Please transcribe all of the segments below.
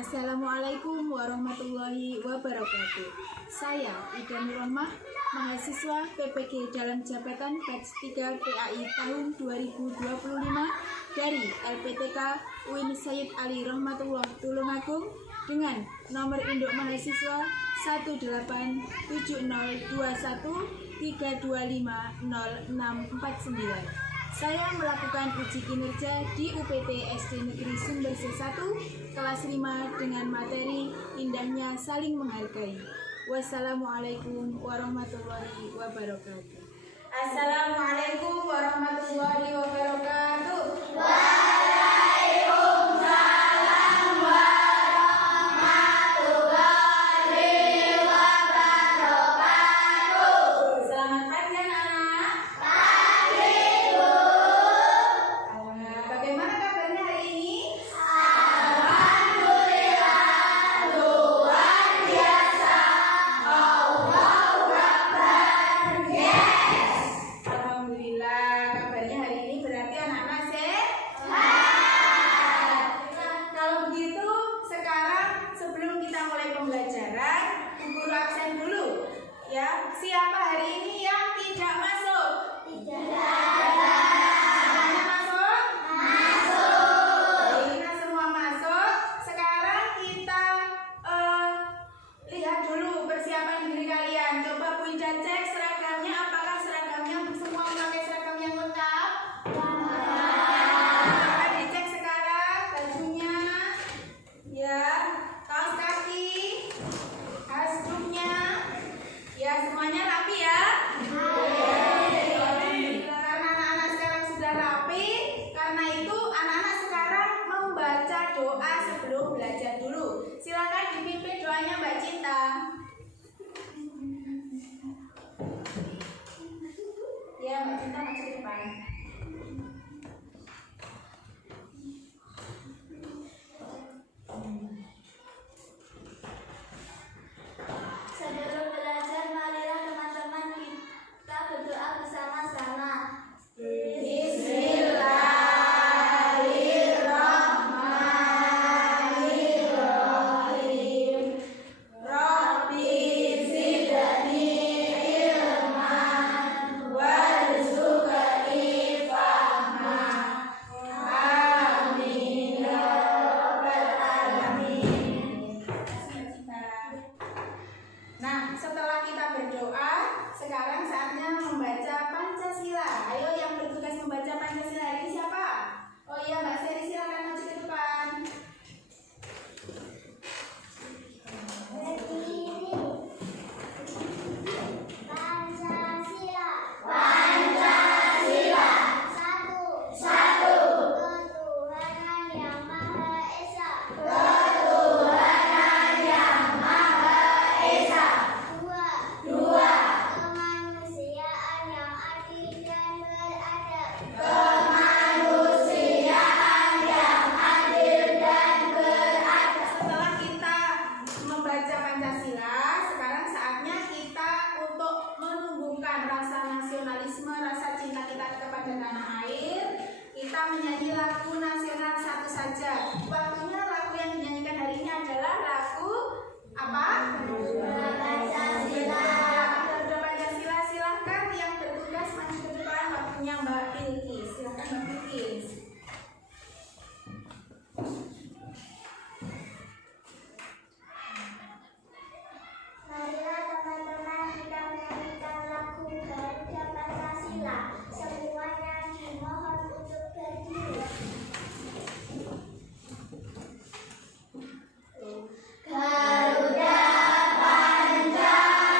Assalamualaikum warahmatullahi wabarakatuh. Saya Ida Nurrohmah, mahasiswa PPG dalam jabatan batch 3 PAI tahun 2025 dari LPTK UIN Sayyid Ali Rahmatullah Tulungagung dengan nomor induk mahasiswa 18221325069. Saya melakukan uji kinerja di UPT SD Negeri Sumberse 1 kelas 5 dengan materi indahnya saling menghargai. Wassalamualaikum warahmatullahi wabarakatuh. Assalamualaikum warahmatullahi wabarakatuh. Siapa hari ini yang tidak masuk? Tidak ada. Semuanya masuk? Masuk. Kita semua masuk. Sekarang kita lihat dulu persiapan diri kalian. Coba Bunda cek seragamnya. Apakah seragamnya semua memakai seragam yang lengkap? Coba dicek sekarang bajunya, ya, kaos kaki, hasbuknya. Ya, semuanya rapi ya. Karena anak-anak sekarang sudah rapi, karena itu anak-anak sekarang membaca doa sebelum belajar dulu. Silakan dipimpin doanya Mbak Cinta. Ya, Mbak Cinta maju ke depan. Nah, setelah kita berdoa, sekarang saatnya membaca Pancasila. Ayo yang bertugas membaca Pancasila hari ini siapa? Oh iya, Mbak Seri, silakan maju ke depan. Pancasila. Pancasila. Satu. Ketuhanan yang Maha Esa. Ketuhanan yang Maha Esa. Dua. Kemanusiaan yang adil dan beradab. Kemanusiaan yang adil dan beradab. Setelah kita membaca Pancasila, sekarang saatnya kita untuk menumbuhkan rasa nasionalisme, rasa cinta kita kepada tanah air. Kita menyanyi lagu nasional satu saja. Waktunya lagu yang dinyanyikan hari ini adalah lagu apa? Pancasila. Garuda Pancasila. Silahkan yang bertugas maju ke depan. Waktunya Mbak Bilkis. Silahkan Mbak Bilkis. Marilah teman-teman kita menyanyikan lagu Garuda Pancasila. Semuanya dimohon untuk berdiri. Garuda Pancasila,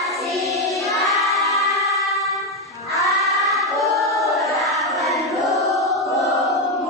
akulah pendukungmu.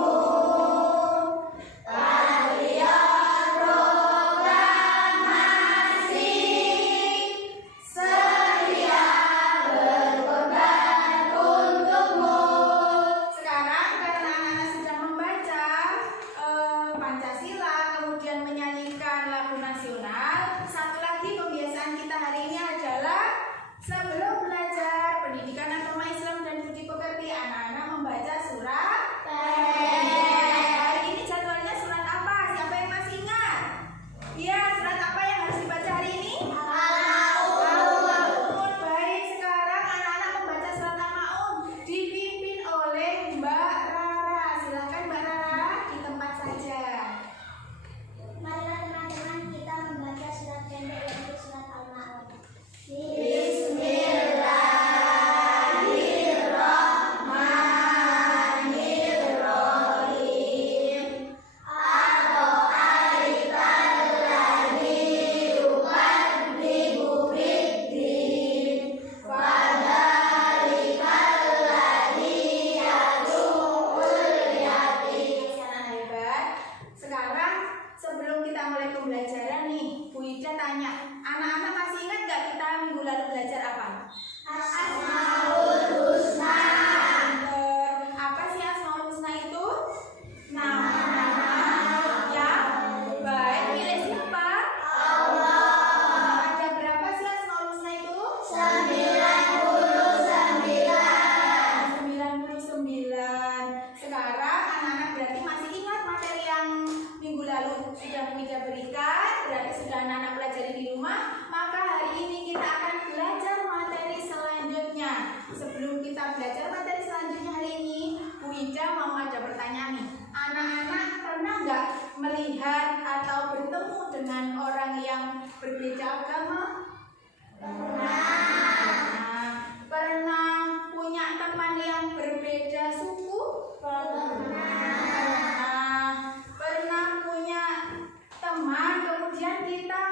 kita belajar materi selanjutnya hari ini, Bu Ida mau ada pertanyaan nih. Anak-anak pernah nggak melihat atau bertemu dengan orang yang berbeda agama? Pernah punya teman yang berbeda suku? Pernah punya teman kemudian kita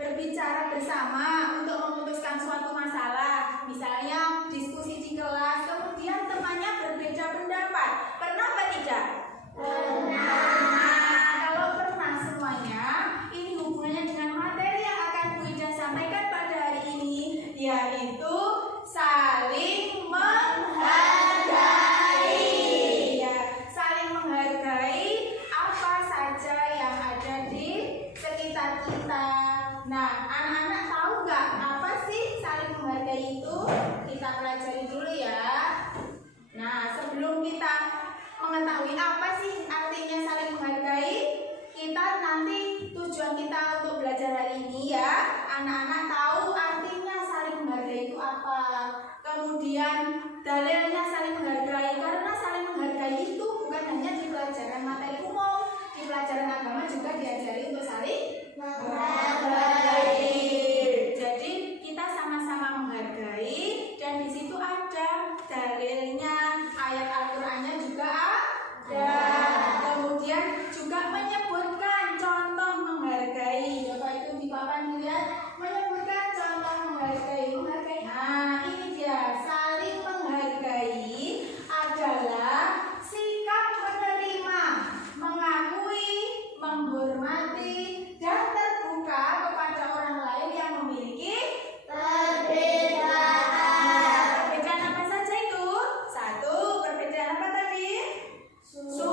berbicara bersama untuk memutuskan suatu masalah, misalnya diskusi di kelas, kemudian temannya berbeda pendapat. Pernah apa tidak? Kalau pernah semuanya, ini hubungannya dengan materi yang akan Bu Ida sampaikan pada hari ini, yaitu saling menghargai. Ya, saling menghargai apa saja yang ada di sekitar kita. Nah, anak-anak tahu nggak apa sih saling menghargai itu? Kita pelajari dulu ya. Nah, sebelum kita mengetahui apa sih artinya saling menghargai, kita nanti tujuan kita untuk belajar hari ini ya, anak-anak tahu artinya saling menghargai itu apa. Kemudian dalilnya saling menghargai, karena saling menghargai itu bukan hanya di pelajaran materi umum, di pelajaran agama juga diajari untuk saling menghargai. Jadi kita sama-sama menghargai dan di situ ada dalilnya, ayat Al-Qur'annya juga ada. Kemudian juga menyebutkan contoh menghargai. Bapak itu di papan dilihat menyebutkan contoh menghargai. Nah, ini dia saling menghargai adalah sikap menerima, mengakui, menghormati dan terbuka kepada orang lain yang memiliki perbedaan. Perbedaan apa saja itu? Satu, perbedaan apa tadi? Suku.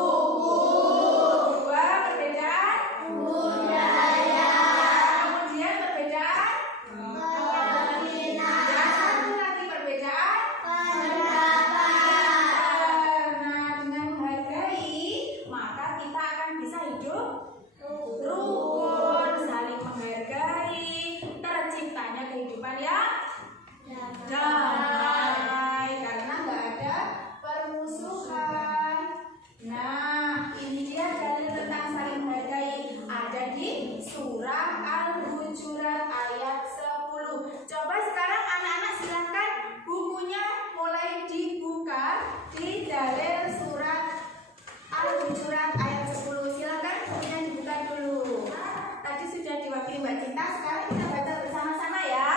Dua, perbedaan budaya. Kemudian perbedaan dan satu lagi perbedaan pendapat. Nah, dengan menghargai maka kita akan bisa hidup rukun, saling menghargai, terciptanya kehidupan yang damai karena nggak ada permusuhan. Nah, ini dia dalil tentang saling menghargai, ada di surah Al-Hujurat ayat 10. Coba sekarang anak-anak silakan bukunya mulai dibuka di dalil surat Al-Hujurat ayat 10. Silakan bukunya dibuka dulu. Tadi sudah diwakili Mbak Cinta, sekarang kita baca bersama-sama ya.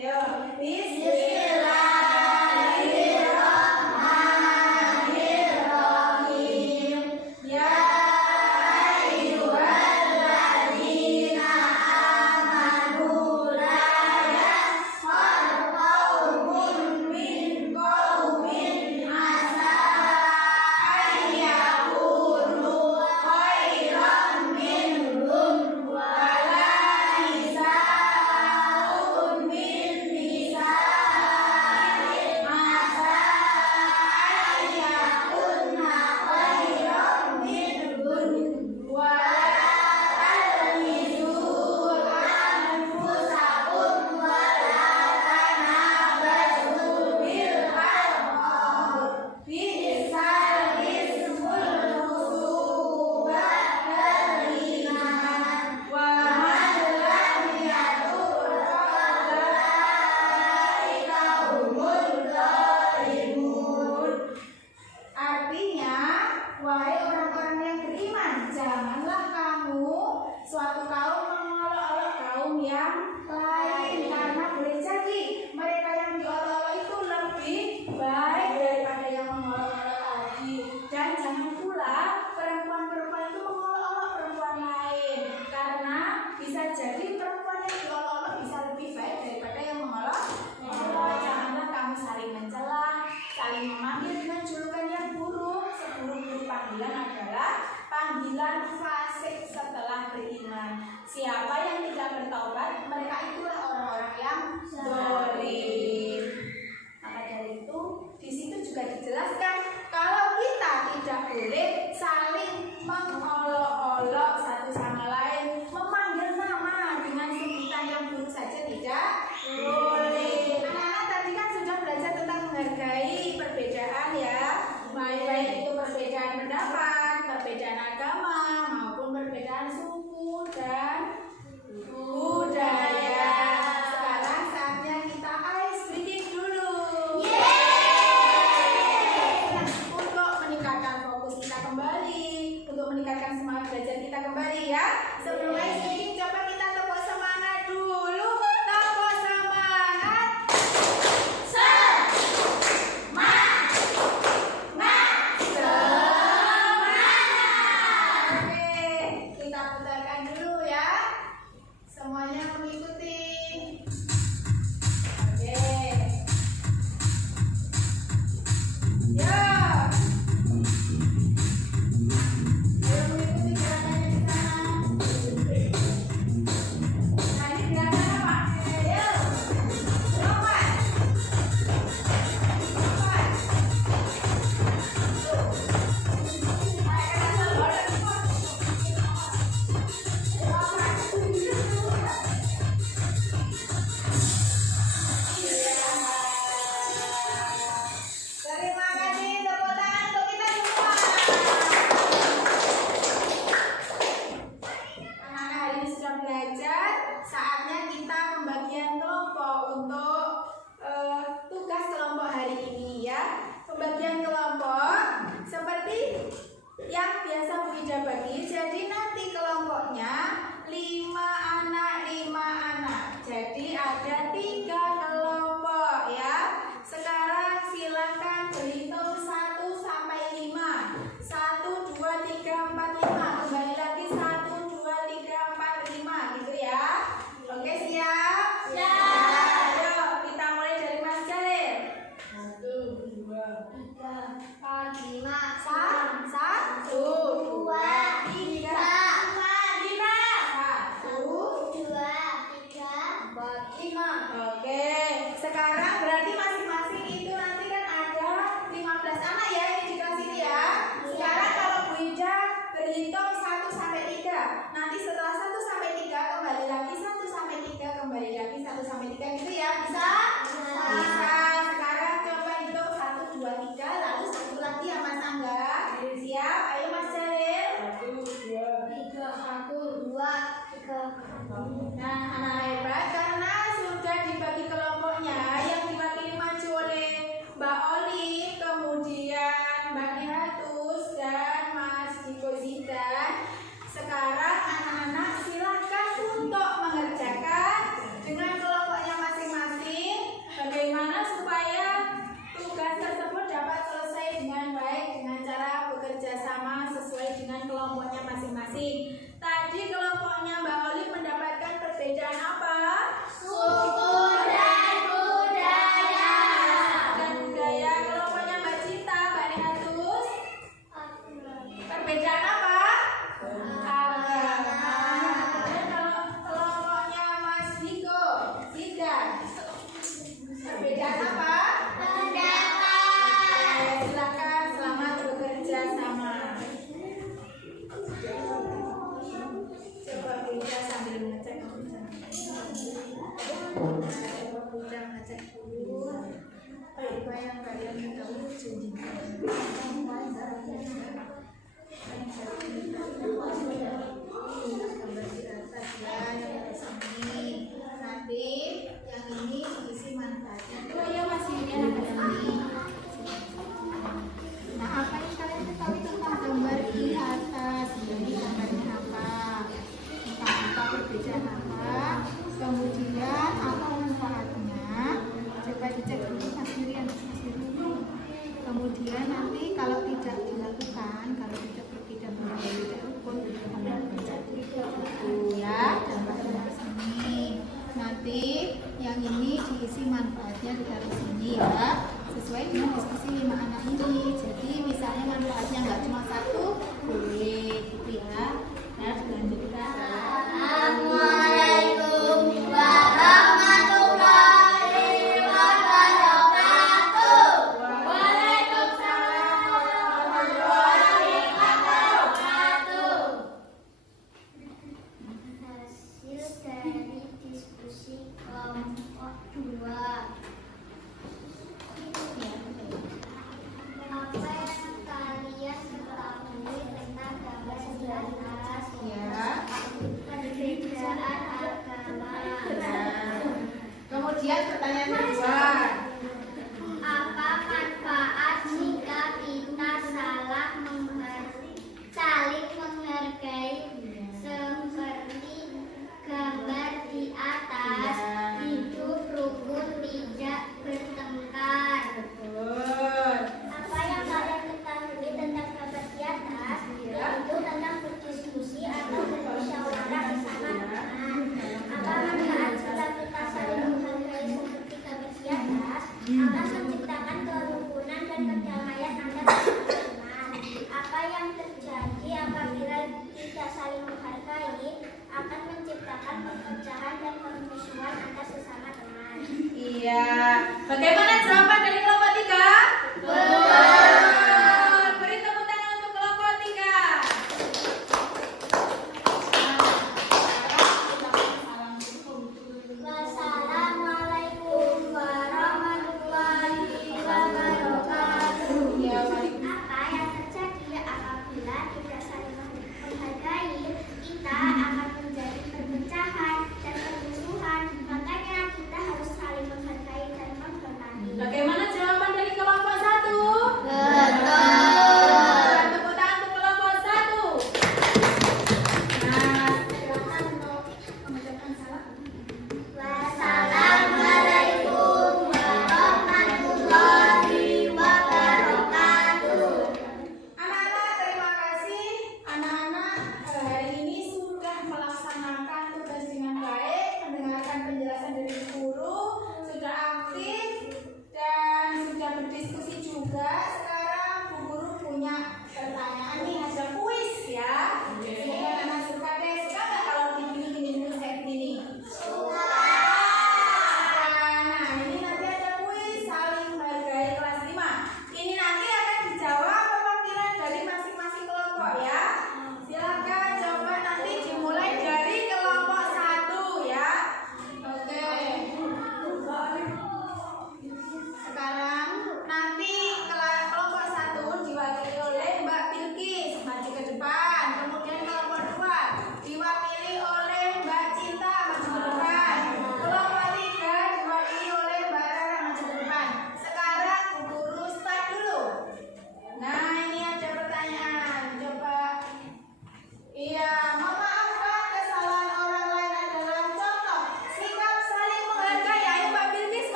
Yuk, Bismillahirrahmanirrahim. Ya ayyuhalladzina amanu la yaskhar qaumun min qaumin asa an yakunu khairan minhum wala nisa'un min nisa'in asa an yakunna khairan minhum wala talmizu anfusakum wala tanabazu bil alqab bi'sal ismul fusuq ba'dal iman wa man lam yatub fa'ulaika humul zalimun. Artinya, wahai orang-orang yang beriman, janganlah kamu suatu kaum mengolok-olok kaum yang lain, karena boleh jadi mereka yang diolok-olok itu lebih baik daripada yang mengolok-olok tadi. Dan jangan pula perempuan-perempuan itu mengolok-olok perempuan lain, karena bisa jadi perempuan yang diolok-olok bisa lebih baik daripada yang mengolok-olok. Janganlah kamu saling mencela, saling memanggil dengan julukan yang buruk. Seburuk-buruk panggilan adalah panggilan fasik setelah beriman.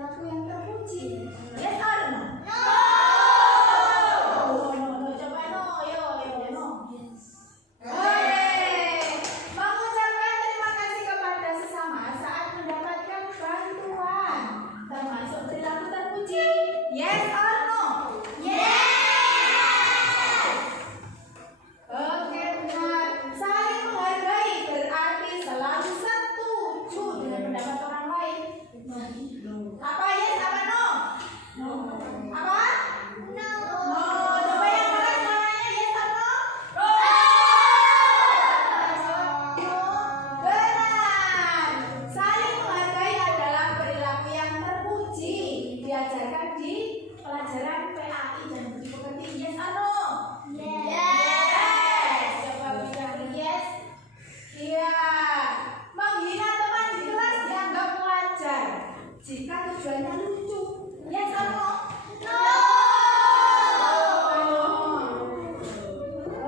perilaku yang terpuji? Yes or no? No. Coba no. Yo. Mengucapkan terima kasih kepada sesama saat mendapatkan bantuan, termasuk perilaku terpuji. Yes or no? Oke, benar. Saling menghargai berarti selalu setuju dengan pendapat orang lain. Apa yes, apa no? Apa? No. Coba yang keras suaranya yes or no? Benar. Saling menghargai adalah perilaku yang terpuji. Diajarkan di pelajaran PAI dan budi pekerti. Yes or no? Coba bilang yes. Iya. Menghina teman di kelas dianggap wajar jika tujuannya lucu. Yes or no?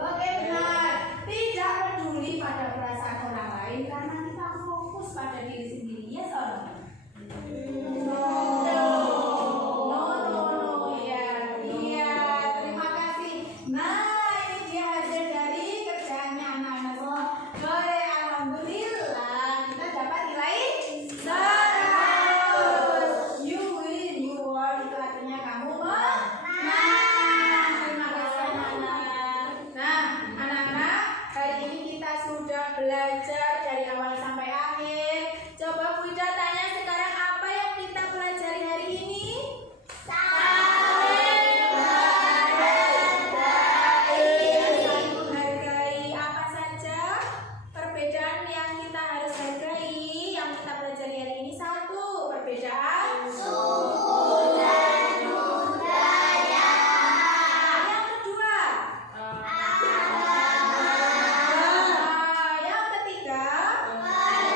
Oke, benar. Tidak peduli pada perasaan orang lain karena kita fokus pada diri sendiri. Yes or no? No. Iya. Terima kasih. Nah, ini dia hasil dari kerjaannya anak-anak semua. Boleh, alhamdulillah kita dapat nilai 100. You win, you won. Itu artinya kamu menang. Terima kasih anak-anak. Nah, anak-anak, hari ini kita sudah belajar dari awal sampai akhir. Coba Bu Ida tanya sekarang apa yang kita pelajari hari ini? Saling menghargai. Apa saja perbedaan yang kita harus hargai yang kita pelajari hari ini? Satu, perbedaan suku dan budaya. Yang kedua, yang ketiga,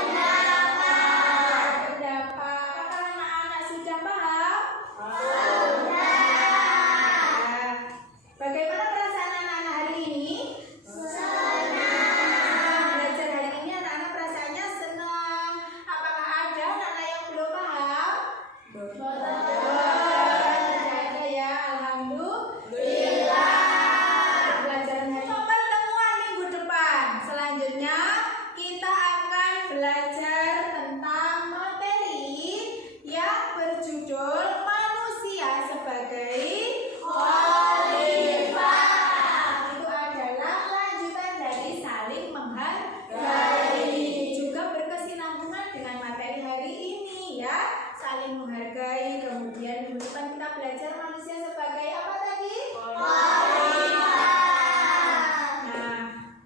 pendapat. Apakah anak-anak sudah paham? Bagaimana perasaan anak-anak hari ini? Belajar hari ini anak-anak perasaannya senang. Apakah ada anak-anak yang belum paham? Tidak ada ya, alhamdulillah. Pelajaran hari ini pertemuan minggu depan. Selanjutnya kita akan belajar tentang materi yang berjudul manusia sebagai khalifah. Itu adalah lanjutan dari saling menghargai. Juga berkesinambungan dengan materi hari ini ya. Saling menghargai. Kemudian minggu depan kita belajar manusia sebagai apa tadi? Nah,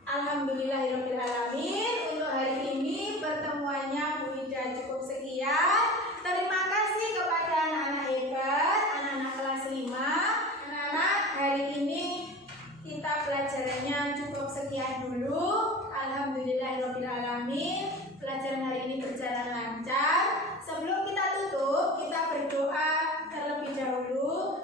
alhamdulillahirrahmanirrahim. Untuk hari ini pertemuannya Bu Ida cukup sekian. Terima kasih kepada anak-anak hebat, anak-anak kelas 5. Anak-anak, hari ini kita pelajarannya cukup sekian dulu. Alhamdulillahirrahmanirrahim. Pelajaran hari ini berjalan lancar. Sebelum kita tutup, kita berdoa terlebih dahulu.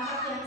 hak yang